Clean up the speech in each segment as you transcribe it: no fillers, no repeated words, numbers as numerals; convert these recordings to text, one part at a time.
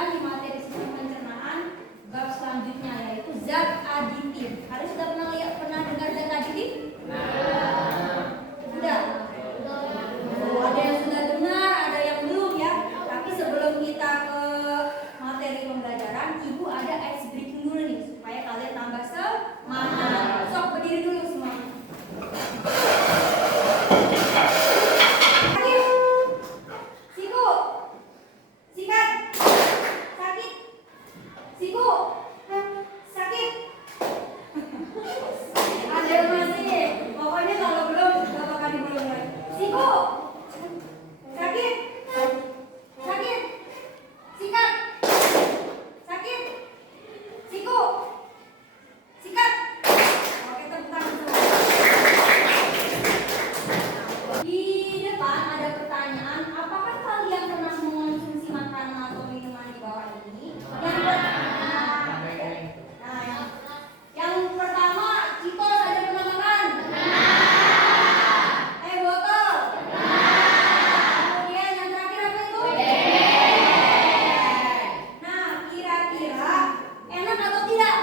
lanjutkan di materi sistem pencernaan bab selanjutnya, yaitu zat aditif. Kalian sudah pernah dengar zat aditif? Sudah? Ada yang sudah dengar, ada yang belum ya. Tapi sebelum kita ke materi pembelajaran, ibu ada ice breaking dulu nih supaya kalian tambah semangat. Sok berdiri dulu semua. Siku, sikat, sakit, siku, sakit. Ada yang masih, pokoknya kalau belum, berapa kali belum mulai. Siku, sakit, sakit, sikat, sakit, siku, sikat. Oke, tepuk tangan semua. Di depan ada pertanyaan, apakah kalian pernah mengonsumsi makanan atau minuman di bawah ini? Yang pertama, Citos ada pernah makan? Botol? Kemudian yang terakhir apa itu? Nah, kira-kira enak atau tidak?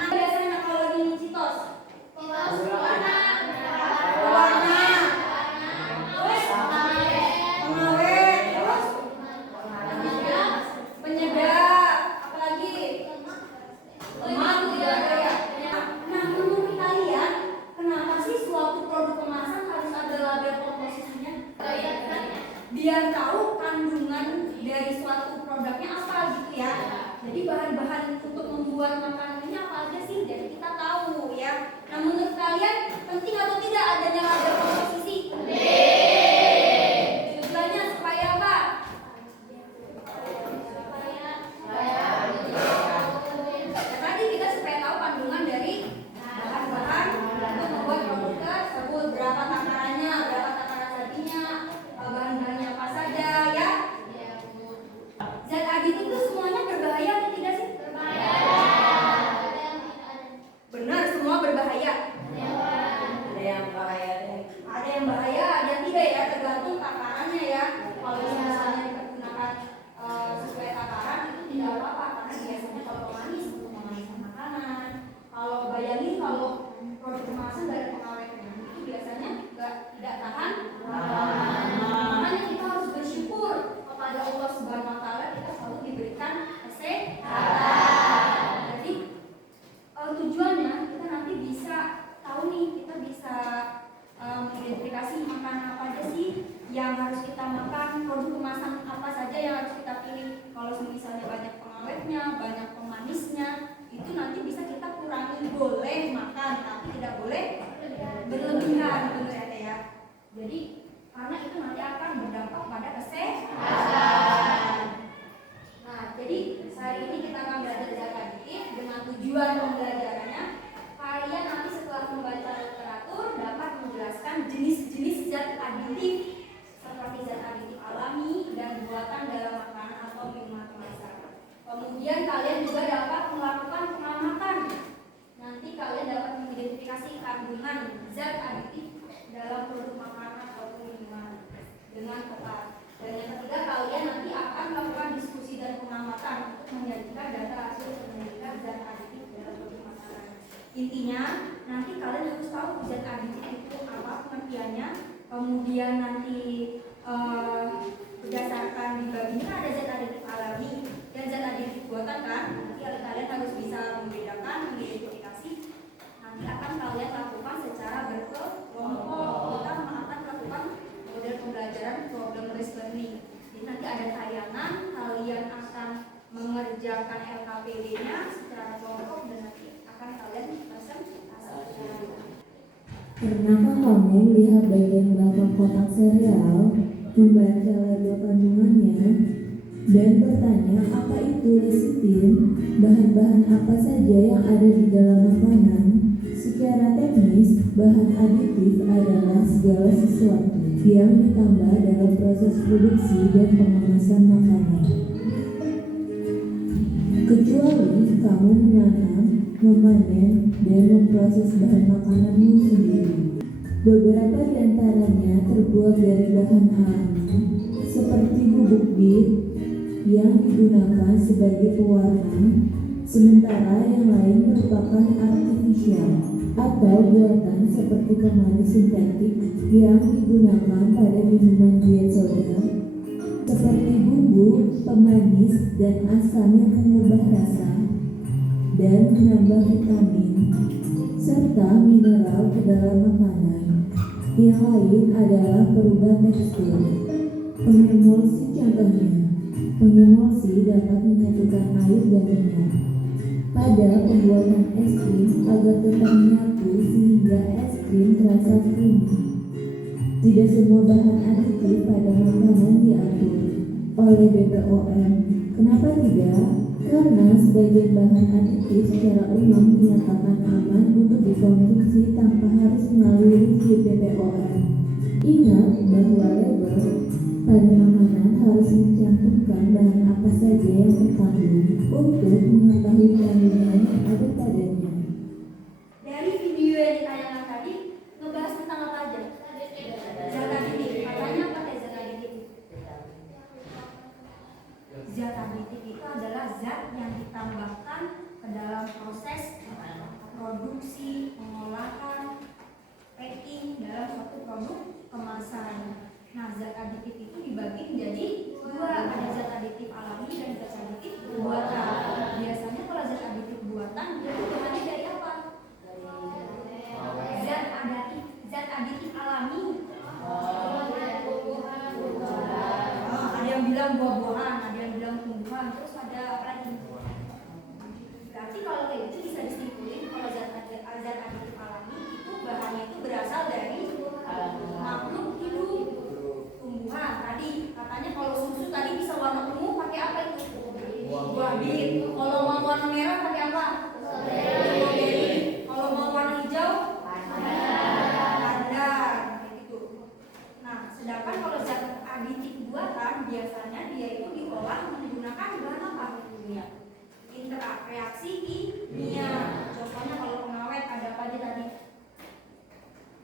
Nah, biasanya kalau di Citos warna, terus pengawet, terus penyedap, apalagi lemak juga ada ya. Nah, menurut kalian kenapa sih suatu produk kemasan harus ada label komposisinya? Biar tahu kandungan dari suatu produknya apa gitu ya. Jadi bahan-bahan untuk membuat makanannya apa aja sih? Jadi kita tahu ya. Nah, menurut kalian penting atau tidak adanya label komposisi? Tujuannya supaya apa? Tadi kita supaya tahu kandungan dari bahan-bahan untuk membuat produk tersebut, berapa takarannya, berapa takaran tadinya, bahan-bahannya apa saja ya. Zat aditif itu semuanya berbahaya atau tidak sih? Benar, semua berbahaya. Ada yang bahaya, ada yang tidak ya, tergantung takarannya ya. Kalau misalnya dipergunakan sesuai takaran itu tidak apa-apa, karena biasanya kalau pemanis untuk memaniskan makanan. Kalau bayangin kalau produk kemasan dari pengawetnya itu biasanya juga tidak tahan. Makanya kita harus bersyukur kepada Allah Subhanahu Wa Taala, kita selalu diberikan kesehatan. Jadi tujuannya kita nanti bisa tahu nih, kita bisa mengidentifikasi makanan apa aja sih yang harus kita makan, produk kemasan apa saja yang harus kita pilih. Kalau misalnya banyak pengawetnya, banyak pemanisnya, itu nanti bisa kita kurangi. Boleh makan, tapi tidak boleh berlebihan, benar ya. Jadi karena itu nanti akan berdampak pada kesehatan. Nah, jadi hari ini kita akan belajar zat aditif dengan tujuan pembelajarannya. Kalian nanti setelah membaca literatur dapat menjelaskan jenis-jenis zat aditif seperti zat aditif alami dan buatan dalam makanan atau minuman kemasan. Kemudian kalian juga dapat melakukan pengamatan. Nanti kalian dapat mengidentifikasi kandungan zat aditif dalam produk makanan atau minuman dengan tepat. Dan yang ketiga, kalian nanti akan melakukan diskusi dan pengamatan untuk menjadikan data hasil penyelidikan zat aditif dalam produk makanan. Intinya, nanti kalian harus tahu zat aditif itu apa pengertiannya. Kemudian nanti berdasarkan di bab ini ada zat aditif alami dan zat aditif buatan kan. Nanti kalian harus bisa membedakan, mengidentifikasi. Nanti akan kalian lakukan secara berkelompok. Kita akan lakukan model pembelajaran problem based learning. Jadi nanti ada tayangan, kalian akan mengerjakan LKPD-nya secara kelompok dan nanti akan kalian presentasi. Pernahkah kamu lihat bagian belakang kotak serial, membaca label kandungannya, dan bertanya apa itu lecitin, bahan-bahan apa saja yang ada di dalam makanan? Secara teknis, bahan aditif adalah segala sesuatu yang ditambah dalam proses produksi dan pengemasan makanan. Kecuali kamu menanam, memanen, dan memproses bahan makananmu sendiri. Beberapa di antaranya terbuat dari bahan alami, seperti bubuk bit, yang digunakan sebagai pewarna, sementara yang lain merupakan artifisial atau buatan seperti pemanis sintetik yang digunakan pada minuman diet soda, seperti bumbu, pemanis, dan asam yang mengubah rasa dan menambah vitamin serta mineral ke dalam makanan. Yang lain adalah perubah tekstur. Pengemulsi contohnya, pengemulsi dapat menyatukan air dan minyak pada pembuatan es krim agar tetap menyatu sehingga es krim terasa creamy. Tidak semua bahan aditif pada makanan diatur oleh BPOM. Kenapa tidak? Karena sebagian bahan aditif secara umum dinyatakan aman untuk dikonsumsi tanpa harus melalui review BPOM. Ingat bahwa label pada makanan harus mencantumkan bahan apa saja yang terkandung untuk mengetahui kandungan yang ada padanya. Dari video yang ditayangkan tadi ngebahas tentang apa aja? Zat aditif. Katanya pakai zat aditif. Zat aditif itu adalah zat yang ditambahkan ke dalam proses produksi, pengolahan, packing dalam suatu produk kemasan. Nah, zat aditif itu dibagi menjadi dua, ada zat aditif alami dan zat aditif buatan. Biasanya kalau zat aditif buatan itu bahannya dari apa? Zat aditif alami. Ada yang bilang buah-buahan, ada yang bilang tumbuhan, terus ada apa lagi? Berarti kalau kayak gitu bisa disimpulin kalau zat aditif alami itu bahannya itu berasal dari makhluk hidup. Tumbuhan tadi katanya kalau susu tadi bisa warna ungu pakai apa itu? Buah bit. Kalau mau warna merah pakai apa? Strawberry. Kalau mau warna hijau? Pandan. Kayak gitu. Nah, sedangkan kalau zat aditif buatan biasanya dia itu diolah menggunakan bahan apa? Interaksi kimia. Contohnya kalau pengawet ada apa aja tadi?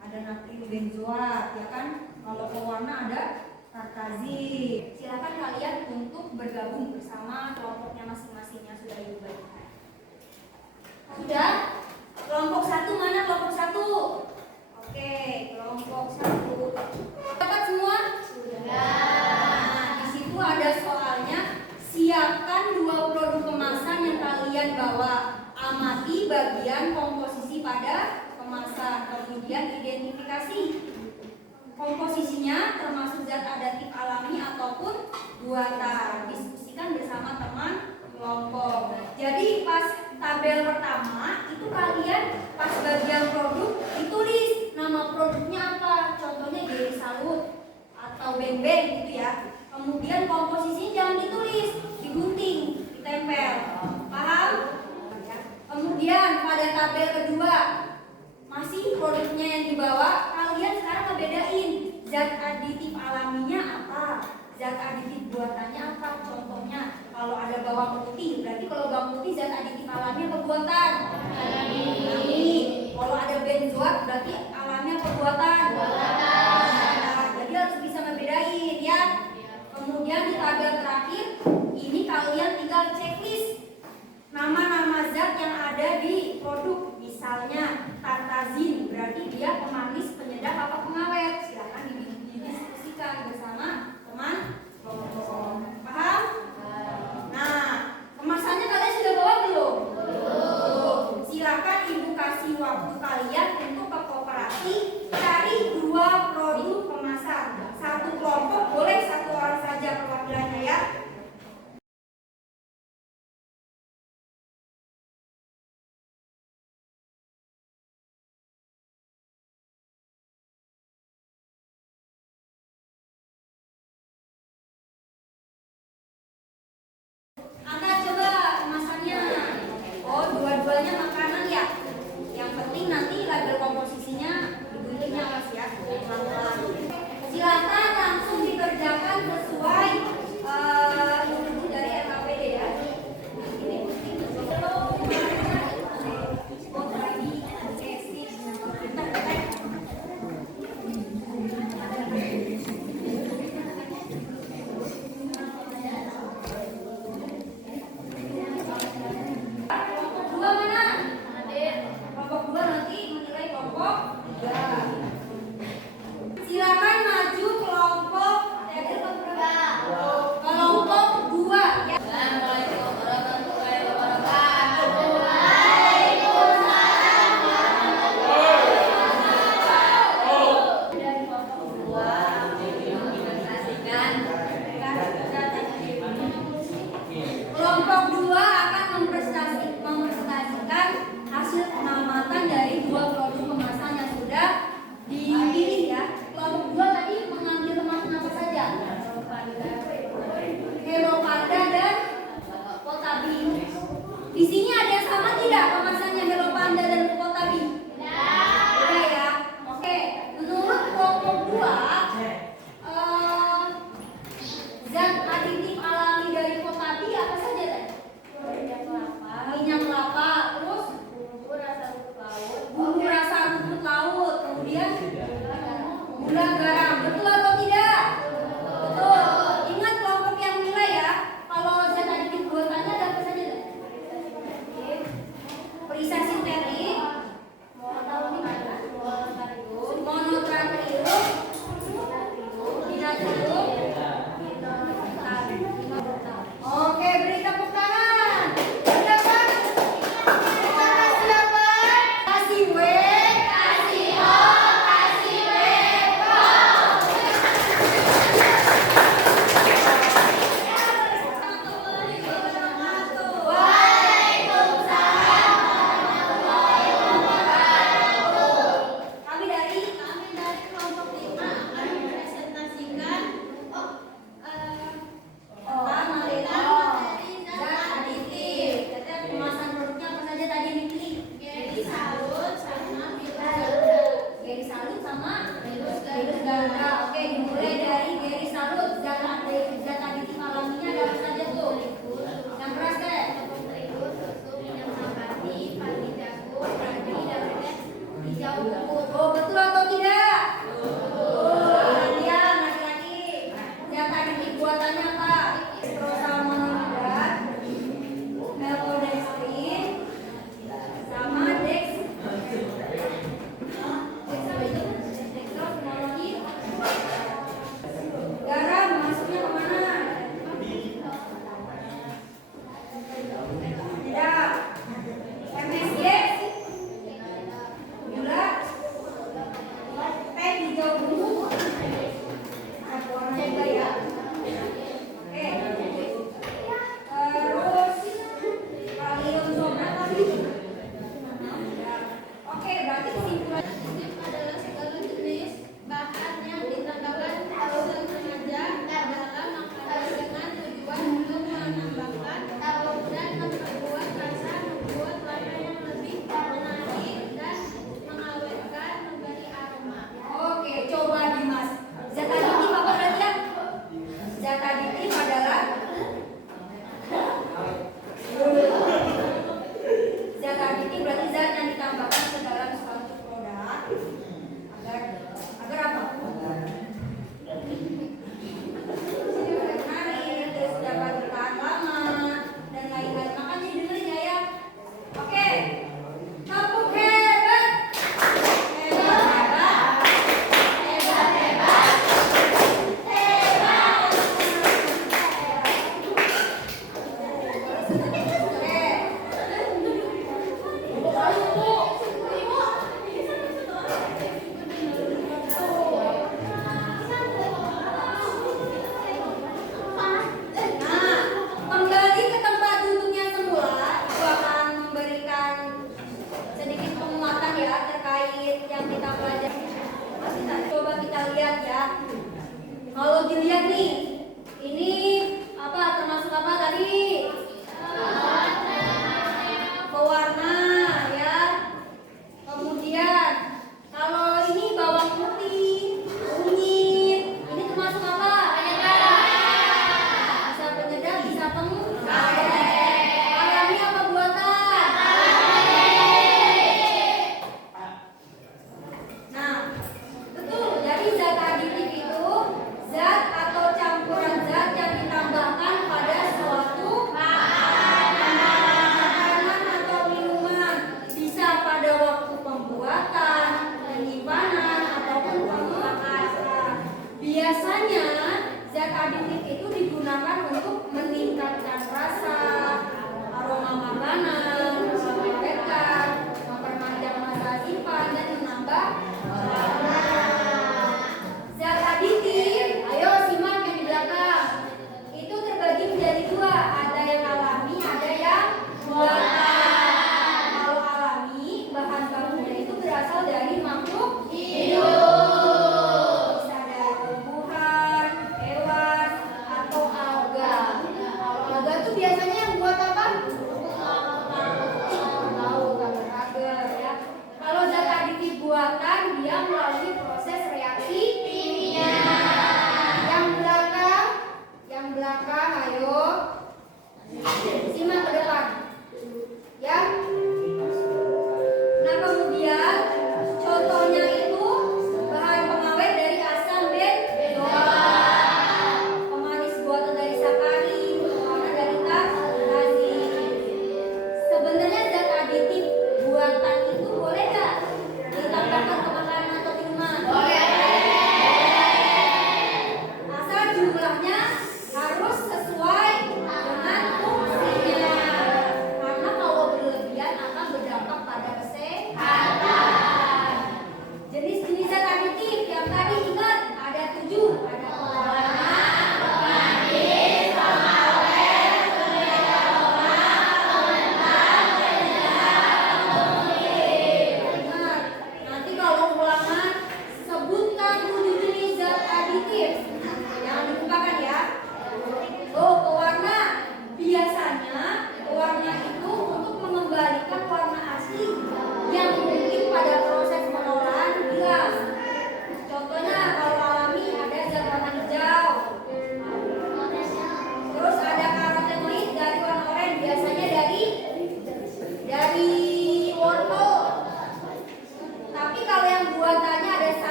Ada natrium benzoat, ya kan? Kalau pewarna ada tartazin. Silakan kalian untuk bergabung bersama kelompoknya masing-masingnya. Sudah ibu baik. Sudah? Kelompok satu mana kelompok satu? Oke, kelompok satu. Dapat semua? Sudah. Nah, di situ ada soalnya. Siapkan 2 produk kemasan yang kalian bawa. Amati bagian komposisi pada kemasan. Kemudian identifikasi komposisinya termasuk zat aditif alami ataupun buatan. Diskusikan bersama teman kelompok. Jadi pas tabel pertama itu kalian pas bagian produk ditulis nama produknya apa. Contohnya Geri Salut atau Beng-Beng gitu ya. Kemudian komposisinya jangan ditulis, digunting, ditempel. Paham? Kemudian pada tabel kedua masih produknya yang dibawa, kalian sekarang ngebedain zat aditif alaminya apa, zat aditif buatannya apa. Contohnya kalau ada bawang putih, berarti kalau bawang putih zat aditif alami apa buatan? Alami. Kalau ada benzoat berarti alami apa buatan? Buatan. Jadi harus bisa membedain ya. Kemudian di tabel terakhir ini kalian tinggal checklist nama-nama zat yang ada di produk. Misalnya tartazin berarti dia pemanis, penyedap apa pengawet. Silakan didiskusikan bersama teman kelompok. Paham? Nah, kemasannya kalian sudah bawa belum? Belum. Silakan ibu kasih waktu kalian untuk ke koperasi cari 2 produk kemasan. Satu kelompok boleh 1 orang saja perwakilannya ya. Angkat coba kemasannya. Oh, dua-duanya makanan ya. Yang penting nanti label komposisinya diguntingnya awas ya. Pelan-pelan. Silakan langsung dikerjakan sesuai dari RKPD ya. Ini zat A titik